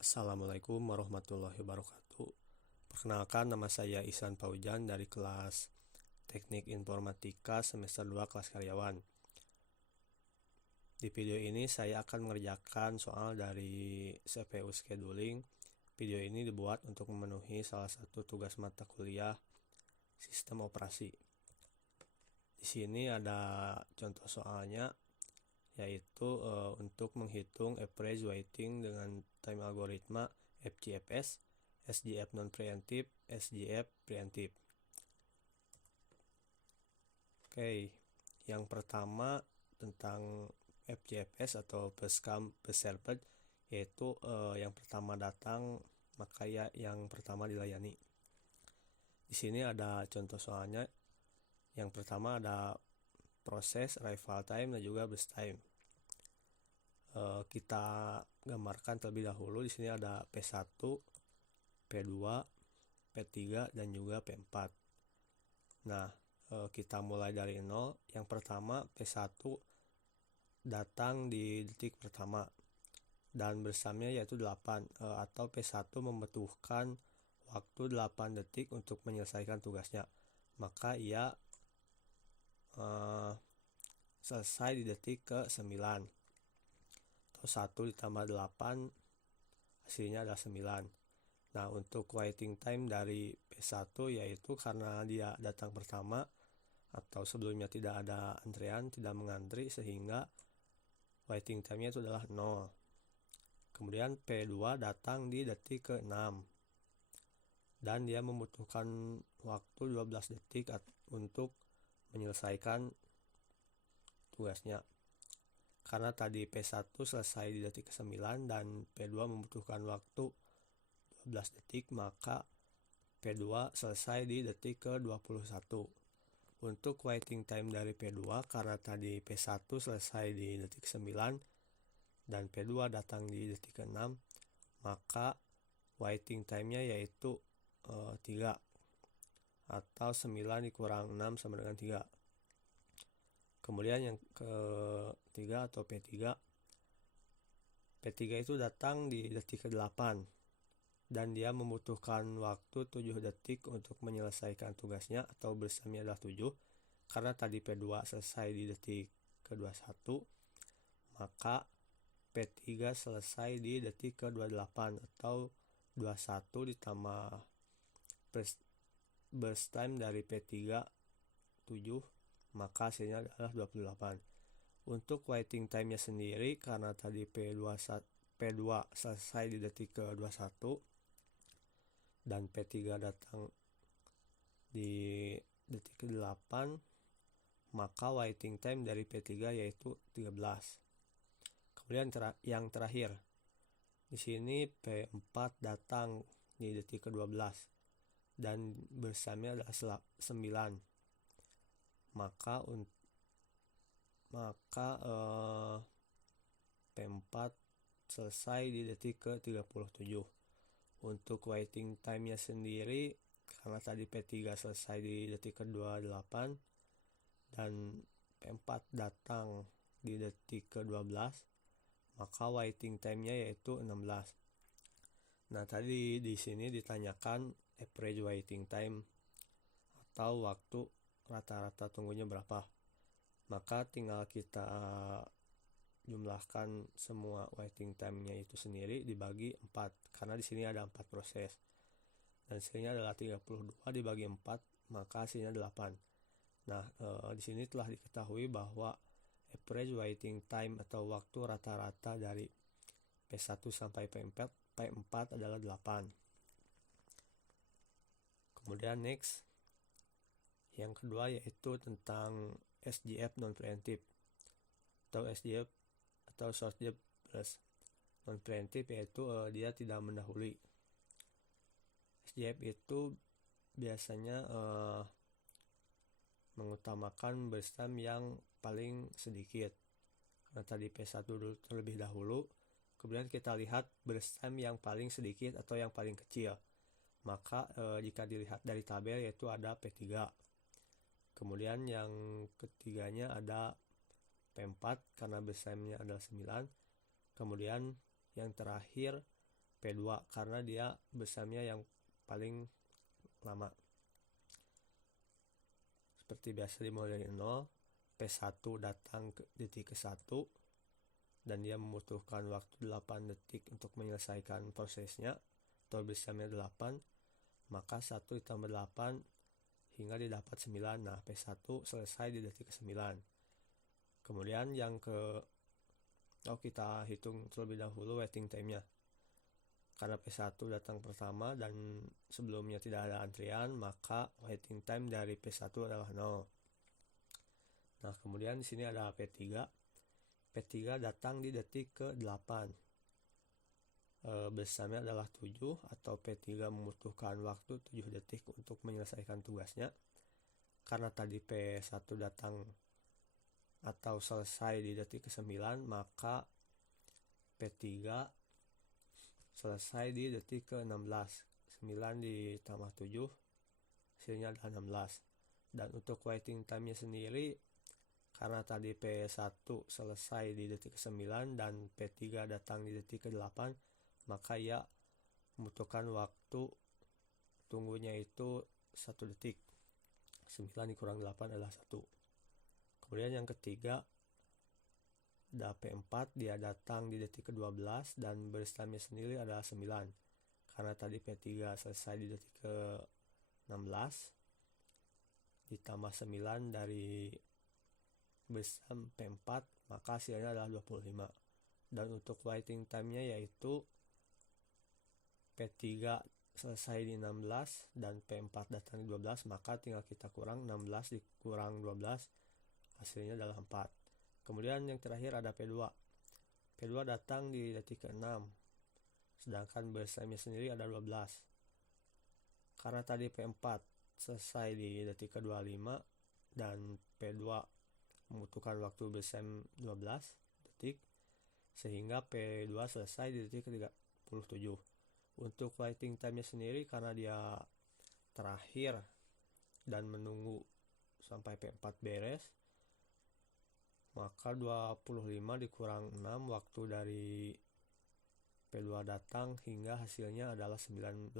Assalamualaikum warahmatullahi wabarakatuh. Perkenalkan, nama saya Ihsan Paujan dari kelas Teknik Informatika semester 2 kelas karyawan. Di video ini saya akan mengerjakan soal dari CPU scheduling. Video ini dibuat untuk memenuhi salah satu tugas mata kuliah sistem operasi. Di sini ada contoh soalnya, yaitu untuk menghitung average waiting dengan time algoritma FGFS, SGF non-preemptive, SGF preemptive. Oke, yang pertama tentang FGFS atau first come first served, yaitu yang pertama datang maka yang pertama dilayani. Di sini ada contoh soalnya. Yang pertama ada proses, arrival time, dan juga burst time. Kita gambarkan terlebih dahulu. Di sini ada P1, P2, P3, dan juga P4. Nah, kita mulai dari 0. Yang pertama P1 datang di detik pertama dan bersamnya yaitu 8, atau P1 membutuhkan waktu 8 detik untuk menyelesaikan tugasnya. Maka ia selesai di detik ke-9, atau 1 ditambah 8 hasilnya adalah 9. Nah, untuk waiting time dari P1 yaitu karena dia datang pertama atau sebelumnya tidak ada antrean, tidak mengantri, sehingga waiting time-nya itu adalah 0. Kemudian P2 datang di detik ke-6 dan dia membutuhkan waktu 12 detik untuk menyelesaikan tugasnya. Karena tadi P1 selesai di detik ke-9 dan P2 membutuhkan waktu 12 detik, maka P2 selesai di detik ke-21. Untuk waiting time dari P2, karena tadi P1 selesai di detik 9 dan P2 datang di detik ke-6, maka waiting time-nya yaitu 3, atau 9 dikurang 6 sama dengan 3. Kemudian yang ketiga atau P3 itu datang di detik ke-8 dan dia membutuhkan waktu 7 detik untuk menyelesaikan tugasnya, atau bersamanya adalah 7. Karena tadi P2 selesai di detik ke-21, maka P3 selesai di detik ke-28, atau 21 ditambah burst time dari P3 7, maka hasilnya adalah 28. Untuk waiting time-nya sendiri, karena tadi P2 selesai di detik ke-21 dan P3 datang di detik ke-8, maka waiting time dari P3 yaitu 13. Kemudian yang terakhir, di sini P4 datang di detik ke-12 dan bersamanya adalah 9. Maka P4 selesai di detik ke-37. Untuk waiting time-nya sendiri, karena tadi P3 selesai di detik ke-28 dan P4 datang di detik ke-12, maka waiting time-nya yaitu 16. Nah, tadi di sini ditanyakan average waiting time atau waktu rata-rata tunggunya berapa. Maka tinggal kita jumlahkan semua waiting time-nya itu sendiri dibagi 4, karena di sini ada 4 proses. Dan hasilnya adalah 32 dibagi 4, maka hasilnya 8. Nah, di sini telah diketahui bahwa average waiting time atau waktu rata-rata dari P1 sampai P4 adalah 8. Kemudian next, yang kedua yaitu tentang SGF non-preemptive atau SGF atau short burst non-preemptive, yaitu dia tidak mendahului. SGF itu biasanya mengutamakan burst time yang paling sedikit. Nah, tadi P1 terlebih dahulu, kemudian kita lihat burst time yang paling sedikit atau yang paling kecil. Maka jika dilihat dari tabel yaitu ada P3. Kemudian yang ketiganya ada P4 karena burst time-nya adalah 9. Kemudian yang terakhir P2 karena dia besamnya yang paling lama. Seperti biasa dimulai dari 0, P1 datang ke detik ke-1 dan dia membutuhkan waktu 8 detik untuk menyelesaikan prosesnya atau besamnya 8, maka 1 ditambah 8 hingga didapat 9. Nah, P1 selesai di detik ke-9. Kemudian kita hitung terlebih dahulu waiting time-nya. Karena P1 datang pertama dan sebelumnya tidak ada antrian, maka waiting time dari P1 adalah 0. Nah, kemudian di sini ada P3. P3 datang di detik ke-8. Besamnya adalah 7 atau P3 membutuhkan waktu 7 detik untuk menyelesaikan tugasnya. Karena tadi P1 datang atau selesai di detik ke-9, maka P3 selesai di detik ke-16. 9 ditambah 7 hasilnya adalah 16. Dan untuk waiting time-nya sendiri, karena tadi P1 selesai di detik ke-9 dan P3 datang di detik ke-8, maka ia membutuhkan waktu tunggunya itu 1 detik. 9 dikurang 8 adalah 1. Kemudian yang ketiga ada P4, dia datang di detik ke-12 dan besamnya sendiri adalah 9. Karena tadi P3 selesai di detik ke-16 ditambah 9 dari besam P4, maka hasilnya adalah 25. Dan untuk waiting time-nya yaitu P3 selesai di 16 dan P4 datang di 12, maka tinggal kita kurang 16 dikurang 12, hasilnya adalah 4. Kemudian yang terakhir ada P2. P2 datang di detik ke-6, sedangkan besamnya sendiri ada 12. Karena tadi P4 selesai di detik ke-25 dan P2 membutuhkan waktu besam 12 detik, sehingga P2 selesai di detik ke-37. Untuk waiting time-nya sendiri, karena dia terakhir dan menunggu sampai P4 beres, maka 25 dikurang 6 waktu dari P2 datang hingga hasilnya adalah 19.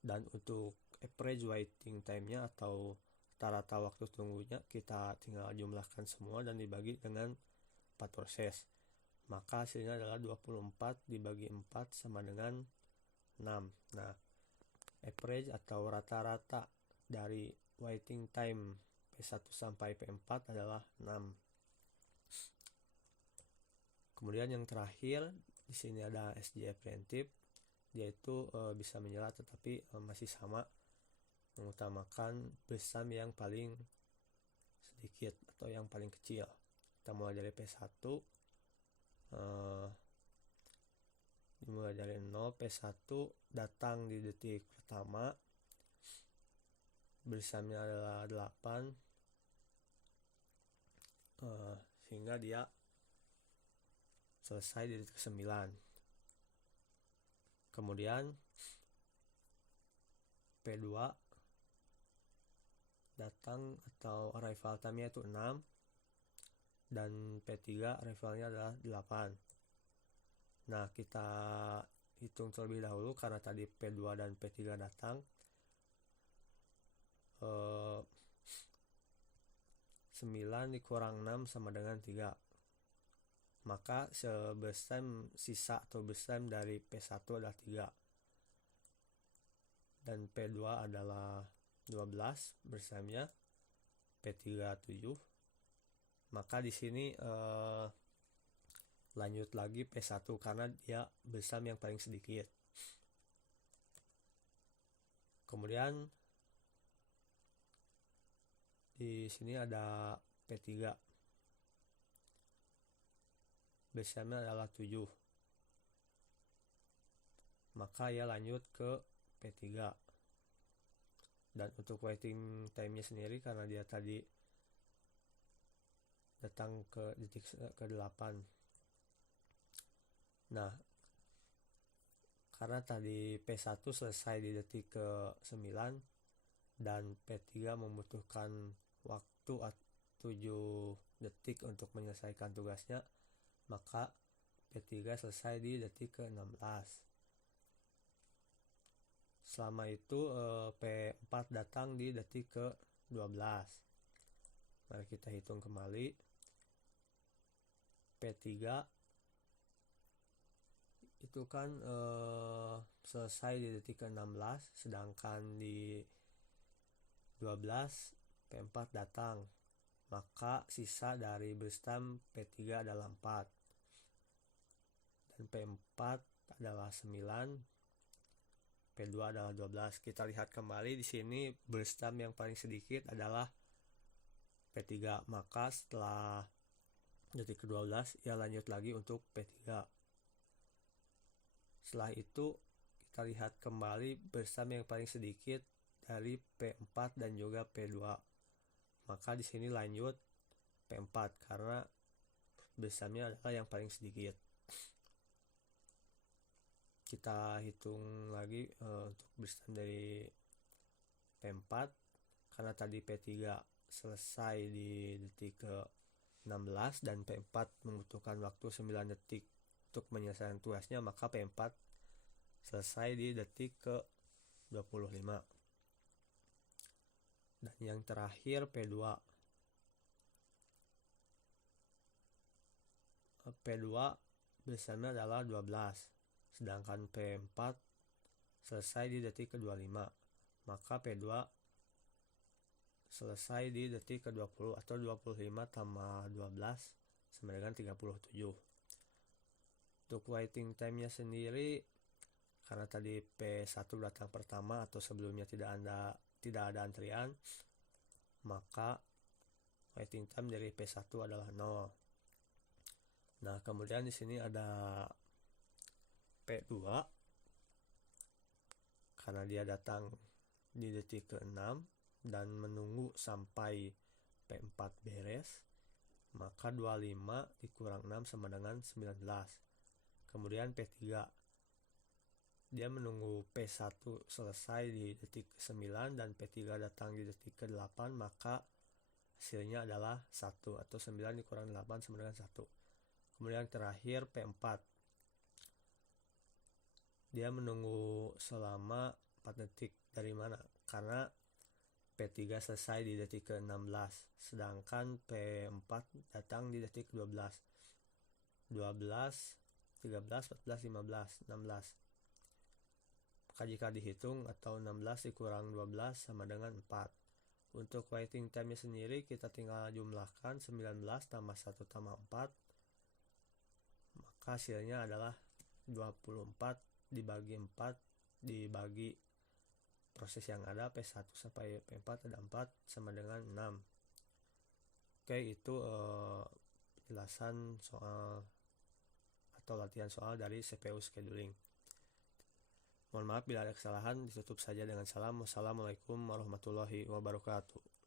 Dan untuk average waiting time-nya atau rata-rata waktu tunggunya, kita tinggal jumlahkan semua dan dibagi dengan 4 proses. Maka hasilnya adalah 24 dibagi 4 sama dengan 6. Nah, average atau rata-rata dari waiting time P1 sampai P4 adalah 6. Kemudian yang terakhir di sini ada SJF preemptive, yaitu bisa menyela tetapi masih sama, mengutamakan besam yang paling sedikit atau yang paling kecil. Kita mulai dari P1, dimulai dari 0. P1 datang di detik pertama, besamnya adalah 8, sehingga dia selesai di detik ke-9. Kemudian P2 datang atau arrival time-nya itu 6 dan P3 arrivalnya adalah 8. Nah, kita hitung terlebih dahulu karena tadi P2 dan P3 datang. 9 dikurang 6 sama dengan 3. Maka sebesam sisa atau besam dari P1 adalah 3. Dan P2 adalah 12 besamnya, P3 7. Maka di sini lanjut lagi P1 karena dia besam yang paling sedikit. Kemudian di sini ada P3. Besamnya adalah 7. Maka ya lanjut ke P3. Dan untuk waiting time-nya sendiri karena dia tadi datang ke detik ke-8. Nah, karena tadi P1 selesai di detik ke-9 dan P3 membutuhkan waktu 7 detik untuk menyelesaikan tugasnya, maka P3 selesai di detik ke-16. Selama itu P4 datang di detik ke-12. Mari kita hitung kembali. P3 itu kan selesai di detik ke-16, sedangkan di 12 P4 datang, maka sisa dari berstam P3 adalah 4 dan P4 adalah 9, P2 adalah 12. Kita lihat kembali di sini berstam yang paling sedikit adalah P3, maka setelah detik ke-12 ia lanjut lagi untuk P3. Setelah itu kita lihat kembali berstam yang paling sedikit dari P4 dan juga P2. Maka di sini lanjut P4 karena besarnya adalah yang paling sedikit. Kita hitung lagi untuk berstam dari P4 karena tadi P3 selesai di detik ke-16 dan P4 membutuhkan waktu 9 detik untuk menyelesaikan tugasnya, maka P4 selesai di detik ke-25. Dan yang terakhir P2. P2 bersama adalah 12, sedangkan P4 selesai di detik ke-25, maka P2 selesai di detik ke-20 atau 25 tambah 12 sama dengan 37. Untuk waiting time-nya sendiri, karena tadi P1 datang pertama atau sebelumnya tidak ada antrian, maka waiting time dari P1 adalah 0. Nah, kemudian di sini ada P2 karena dia datang di detik ke-6 dan menunggu sampai P4 beres, maka 25 dikurang 6 sama dengan 19. Kemudian P3 dia menunggu P1 selesai di detik ke-9 dan P3 datang di detik ke-8, maka hasilnya adalah 1 atau 9 dikurang 8 sama dengan 1. Kemudian terakhir P4 dia menunggu selama 4 detik. Dari mana? Karena P3 selesai di detik ke-16, sedangkan P4 datang di detik ke-12. 12, 13, 14, 15, 16. Maka jika dihitung atau 16 dikurang 12 sama dengan 4. Untuk waiting time-nya sendiri kita tinggal jumlahkan 19 tambah 1 tambah 4, maka hasilnya adalah 24 dibagi 4 dibagi proses yang ada P1 sampai P4 ada 4 sama dengan 6. Oke, itu penjelasan soal atau latihan soal dari CPU scheduling. Mohon maaf bila ada kesalahan, ditutup saja dengan salam. Wassalamualaikum warahmatullahi wabarakatuh.